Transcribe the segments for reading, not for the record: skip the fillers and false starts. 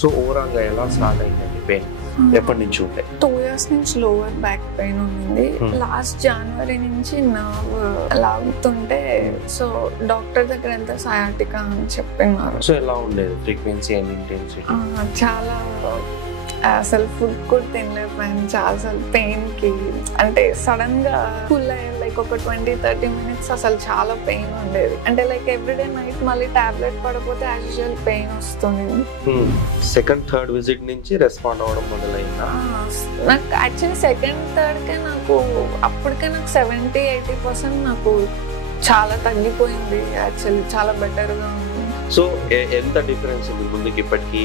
So overall గా ఎలా start అయిందండి పెయిన్? ఎప్పటి నుంచి ఉంటే? 2 years నుంచి లోవర్ బ్యాక్ పెయిన్ ఉంది. లాస్ట్ జనవరి నుంచి నర్వ్ లాగుతుంటే సో డాక్టర్ దగ్గర ఎంత సయాటికా అని చెప్పినారు. సో ఎలా ఉండేది ఫ్రీక్వెన్సీ అండ్ ఇంటెన్సిటీ? చాలా అసలు ఫుడ్ కూడా తినలేకపోయాను. చాలా అసలు పెయిన్ కి అంటే సడన్ గా ఫుల్ అయ్యే లైక్ ఒక 20-30 minutes అసలు చాలా పెయిన్ ఉండేది. అంటే లైక్ ఎవ్రీడే నైట్ మళ్ళీ టాబ్లెట్ పడకపోతే యాజ్ యూజువల్ పెయిన్ వస్తుంది. సెకండ్ థర్డ్ విజిట్ నుంచి రెస్పాండ్ అవ్వడం మొదలైందా? నాకు యాక్చువల్లీ సెకండ్ థర్డ్ కే నాకు అప్పటికే నాకు 70-80% నాకు చాలా తగ్గిపోయింది. యాక్చువల్లీ చాలా బెటర్ గా ఉంది. సో ఎంత డిఫరెన్స్ ఉంది ముందుకి ఇప్పటికి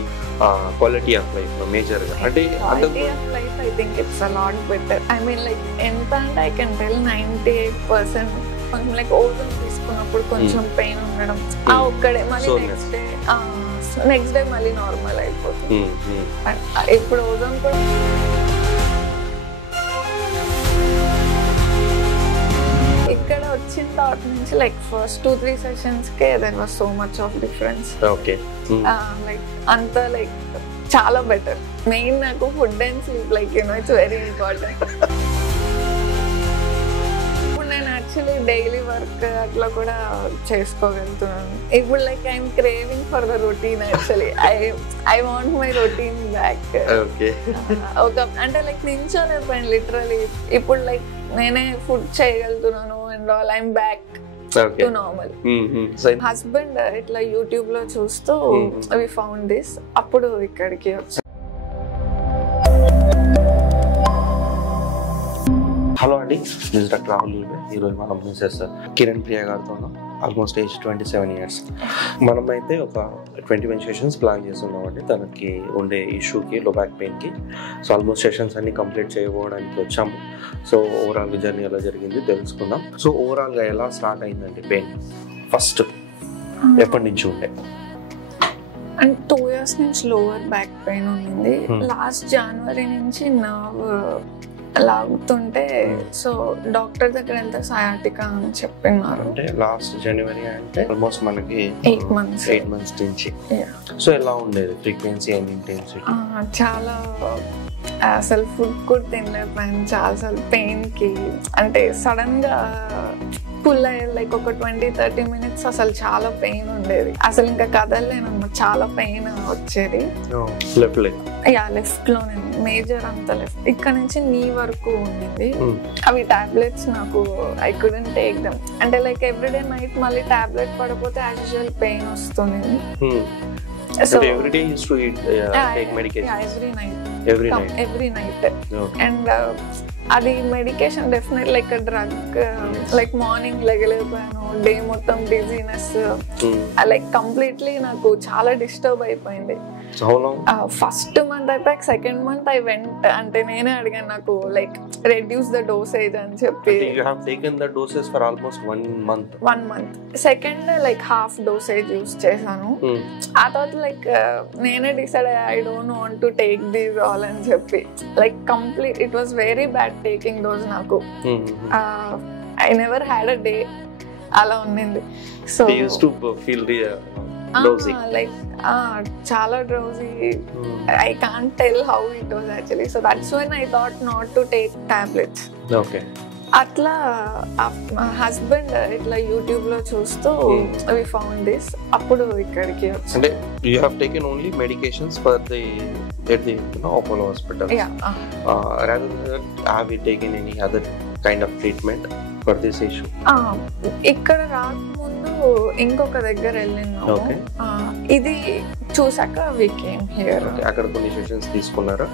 క్వాలిటీ ఆఫ్ లైఫ్ మేజర్ గా? అంటే quality of life I think it's a lot better. I mean like ఎంత అంటే ఐ కెన్ టెల్ 98%. కొంచెం లైక్ ఓజోన్ తీసుకున్నప్పుడు కొంచెం పెయిన్ ఉండడం ఒక్కడే మళ్ళీ నెక్స్ట్ డే మళ్ళీ నార్మల్ అయిపోతుంది. ఇప్పుడు ఓజోన్ కూడా ఇక్కడ వచ్చిన తర్వాత నుంచి like first 2-3 sessions K there was so much of difference. Okay like అంత లైక్ చాలా బెటర్. మెయిన్ నాకు food and sleep like it's very important. ఇప్పుడు నేను యాక్చువల్లీ డైలీ వర్క్ అట్లా కూడా చేసుకోగలుగుతున్నాను. ఇప్పుడు like I'm craving for the routine. Actually I want my routine back. ఒక అంటే లైక్ నించోలేకపోయాను లిటరలీ. ఇప్పుడు లైక్ నేనే ఫుడ్ చేయగలుగుతున్నాను and all. I'm back to normal. Husband ఇట్లా యూట్యూబ్ లో చూస్తూ వి ఫౌండ్ దిస్. అప్పుడు ఇక్కడికి వచ్చి హలో అండి, దిస్ డాక్టర్ రాహుల్. ఈరోజు మనం మిసెస్ కిరణ్ ప్రియ గారితో ఉన్నాం. Almost age 27 years. మనమైతే ఒక 21 sessions ప్లాన్ చేస్తున్నామండి తనకి ఉండే ఇష్యూకి, లో బ్యాక్ పెయిన్కి. సో ఆల్మోస్ట్ సెషన్స్ అన్ని కంప్లీట్ చేయబోవడానికి వచ్చాము. సో ఓవరాల్ జర్నీ ఎలా జరిగింది తెలుసుకుందాం. సో ఓవరాల్గా ఎలా స్టార్ట్ అయిందండి పెయిన్? ఫస్ట్ ఎప్పటి నుంచి ఉండే? అండ్ 2 years నుంచి లోవర్ బ్యాక్ పెయిన్ ఉంది. లాస్ట్ జనవరి నుంచి నర్వ్ లాగుతుంటే సో డాక్టర్ దగ్గర ఎంత సయాటికా అని చెప్పినారు. అంటే లాస్ట్ జనవరి అంటే ఆల్మోస్ట్ మనకి 8 months నుంచి. సో ఎలా ఉండేది ఫ్రీక్వెన్సీ అండ్ ఇంటెన్సిటీ? చాలా అసలు ఫుడ్ కూడా తినలేకపోయాను. చాలా అసలు పెయిన్ కి అంటే సడన్ గా ఫుల్ అయ్యే లైక్ ఒక 20-30 minutes అసలు చాలా పెయిన్ ఉండేది. అసలు ఇంకా కదలలేనమ్మా, చాలా పెయిన్ వచ్చేది. లెఫ్ట్ లోనే మేజర్ అంతా లెఫ్ట్. ఇక్కడ నుంచి నీ వరకు ఉండింది. అవి టాబ్లెట్స్ నాకు ఐ కుడెంట్ టేక్ దెమ్. అంటే లైక్ ఎవ్రీడే నైట్ మళ్ళీ టాబ్లెట్ పడకపోతే యాజ్ యూజువల్ పెయిన్ వస్తుంది. So every day you used to eat, take medication? Yeah, every night. And అది medication definite like drug. Like morning లెగలేకపోయాను, day మొత్తం dizziness, like completely నాకు చాలా disturb అయిపోయింది. First month అయిపోయాక సెకండ్ మంత్ ఐ వెంట్. అంటే నేనే అడిగాను నాకు లైక్ రెడ్యూస్ ద డోసేజ్ అని చెప్పి. One month second like half dosage use చేశాను. ఆ తర్వాత లైక్ నేనే decide I don't want to take these all అని చెప్పి like complete it was very bad taking dose. నాకు I never had a day అలా ఉండింది. So like chala drowsy. I can't tell how it was actually. So that's when I thought not to take tablets. Okay. అట్లా husband ఇట్లా YouTube లో చూస్తూ we found this. అప్పుడు ఇక్కడికి వచ్చి అంటే you have taken only medications for the at the Apollo hospital. Rather than have you taken any other kind of treatment for this issue? ఇక్కడ రాకముందు ఇంకొక దగ్గర వెళ్ళినాము. ఇది చూసాక we came here. అక్కడ కొన్ని సెషన్స్ తీసుకున్నారా?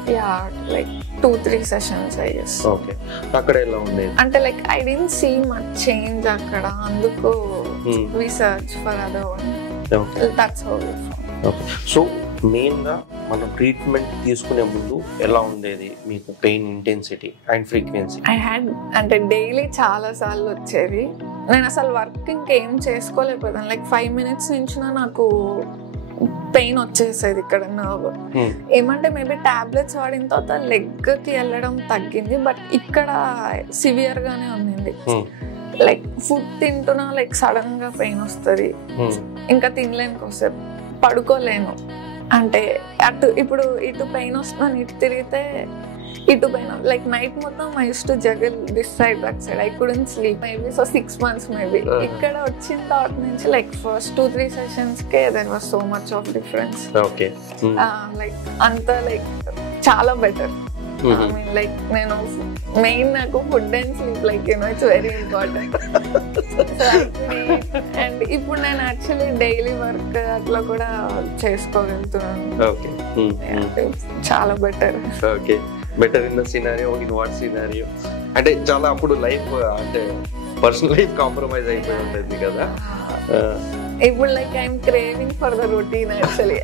Like 2-3 sessions I guess. Okay. అక్కడ ఎలా ఉండేది? అంటే like I didn't see much change అక్కడ. అందుకు we search for other one. Okay. That's how we found. Okay. So మెయిన్గా మనం ట్రీట్మెంట్ తీసుకునే ముందు ఎలా ఉండేది మీకు pain intensity and frequency? I had అంటే డైలీ చాలా సార్లు వచ్చేది. నేను అసలు వర్క్ ఇంకేం చేసుకోలేకపోయాను. లైక్ 5 minutes నుంచి నాకు పెయిన్ వచ్చేసేది ఇక్కడ నర్వ్. ఏమంటే మేబీ టాబ్లెట్స్ వాడిన తర్వాత లెగ్కి వెళ్ళడం తగ్గింది, బట్ ఇక్కడ సివియర్ గానే ఉంది. లైక్ ఫుడ్ తింటున్నా లైక్ సడన్ గా పెయిన్ వస్తుంది. ఇంకా తినలేను, కోసేపు పడుకోలేను. అంటే అటు ఇప్పుడు ఇటు పెయిన్ వస్తుందని ఇటు తిరిగితే ఇటు పైన లైక్ నైట్ మొత్తం I use to juggle this side that side I couldn't sleep maybe so 6 months maybe ఇక్కడ వచ్చిన తర్వాత నుంచి like first 2-3 sessions K there was so much of difference okay like అంత లైక్ చాలా బెటర్ ఐ మీన్ లైక్ నేను main నాకు food and sleep like it's very important and ఇప్పుడు నేను యాక్చువల్లీ డైలీ వర్క్ అట్లా కూడా చేసుకోగలుగుతున్నాను చాలా better okay better in the scenario in what scenario అంటే చాలా అప్పుడు లైఫ్ అంటే పర్సనల్ లైఫ్ కాంప్రమైజ్ అయిపోయి ఉంటుంది కదా ఇప్పుడు like I'm craving for the routine actually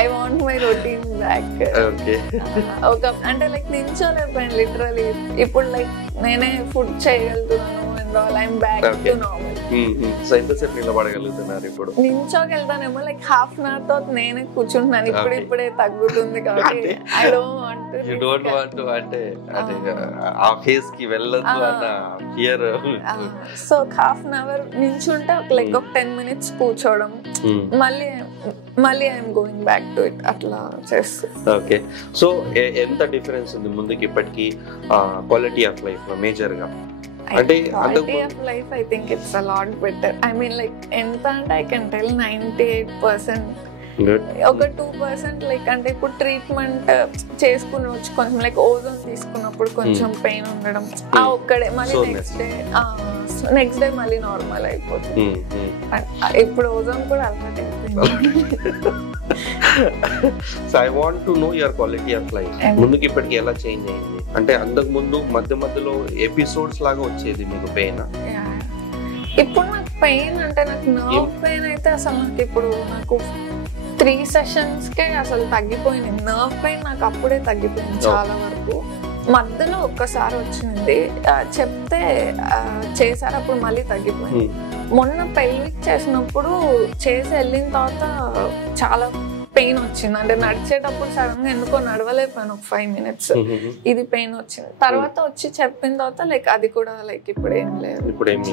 I want my routine back ఒక అంటే లైక్ నించోలేకపోయాను లిటరలీ ఇప్పుడు లైక్ నేనే ఫుడ్ చేయగలుగుతున్నాను and all I'm back to normal so ఎంతసేపు నిలబడగలుగుతున్నారు ఇప్పుడు నించోగలుగుతానేమో లైక్ హాఫ్ అన్ అవర్ తో నేనే కూర్చుంటున్నాను ఇప్పుడే తగ్గుతుంది కాబట్టి ఐ డోంట్ వాంట్ అంటే ఆ ఫేస్ కి వెళ్ళొద్దు అన్న fear so half an hour నించుంటే లైక్ ఒక 10 minutes కూర్చోవడం మళ్ళీ I'm going back to it అట్లా చేస్తా ఓకే సో ఎంత డిఫరెన్స్ ఉంది ముందుకి ఇప్పటికి క్వాలిటీ ఆఫ్ లైఫ్ లో మేజర్ గా అంటే quality of life I think it's a lot better I mean like ఎంత అంటే ఐ కెన్ టెల్ 98% ఒక 2% లైక్ అంటే ఇప్పుడు ట్రీట్మెంట్ చేసుకుని వచ్చి కొంచెం లైక్ ఓజోన్ తీసుకున్నప్పుడు కొంచెం పెయిన్ ఉండడం ఒక్కడే మళ్ళీ నెక్స్ట్ డే మళ్ళీ నార్మల్ అయిపోతుంది ఇప్పుడు ఓజోన్ కూడా అలవాటు అయిపోయింది so I want to know your quality of life ముందుకి ఇప్పటికి ఎలా చేంజ్ అయింది అంటే అంతకు ముందు మధ్యలో ఎపిసోడ్స్ లాగా వచ్చేది మీకు పెయిన్ ఇప్పుడు నాకు పెయిన్ అంటే నాకు నర్వ్ పెయిన్ అయితే అసలు నాకు ఇప్పుడు నాకు 3 sessions కే అసలు తగ్గిపోయింది నర్వ్ పెయిన్ నాకు అప్పుడే తగ్గిపోయింది చాలా వరకు మధ్యలో ఒక్కసారి వచ్చింది చెప్తే చేశారు అప్పుడు మళ్ళీ తగ్గిపోయింది మొన్న పెల్విక్ చేసినప్పుడు చేసి వెళ్ళిన తర్వాత చాలా పెయిన్ వచ్చింది అంటే నడిచేటప్పుడు సడన్ గా ఎందుకో నడవలేకపోయాను ఒక 5 minutes ఇది పెయిన్ వచ్చింది తర్వాత వచ్చి చెప్పిన తర్వాత లైక్ అది కూడా లైక్ ఇప్పుడు ఏం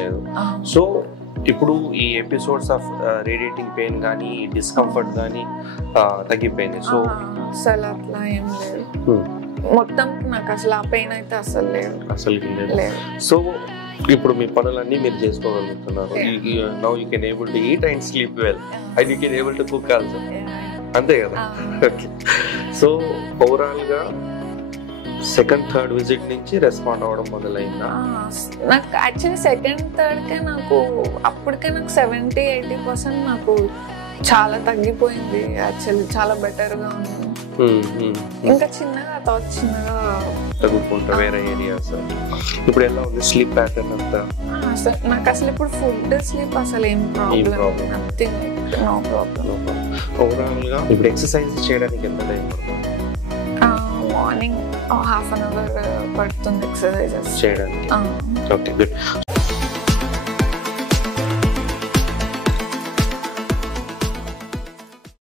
లేదు సో ఇప్పుడు ఈ ఎపిసోడ్స్ ఆఫ్ రేడియేటింగ్ పెయిన్ కానీ డిస్కంఫర్ట్ కానీ తగ్గిపోయింది సో అసలు అట్లా ఏం లేదు మొత్తం నాకు అసలు ఆ పెయిన్ అయితే అసలు లేదు సో ఇప్పుడు మీ పనులన్నీ మీరు చేసుకోగలుగుతున్నారు now you can able to eat and sleep well and you can able to cook also అంతే కదా ఓకే సో ఓవరాల్ గా సెకండ్ థర్డ్ విజిట్ నుంచి రెస్పాండ్ అవ్వడం మొదలైందా నాకు యాక్చువల్లీ సెకండ్ థర్డ్ కే నాకు అప్పటికే నాకు 70-80% నాకు చాలా తగ్గిపోయింది యాక్చువల్లీ చాలా బెటర్ గా ఉంది ఇంకా చిన్నగా తగ్గుకుంటా వేరే ఏరియాస్ ఇప్పుడు ఎలా ఉంది స్లీప్ ప్యాటర్న్ అంతా నాకు అసలు ఇప్పుడు ఫుడ్ స్లీప్ అసలు ఏం problem nothing no problem overall గా ఇప్పుడు ఎక్సర్సైజ్ చేయడానికి ఎంత టైం పడుతుంది మార్నింగ్ హాఫ్ అన్ అవర్ పడుతుంది ఎక్సర్సైజెస్ చేయడానికి ఓకే గుడ్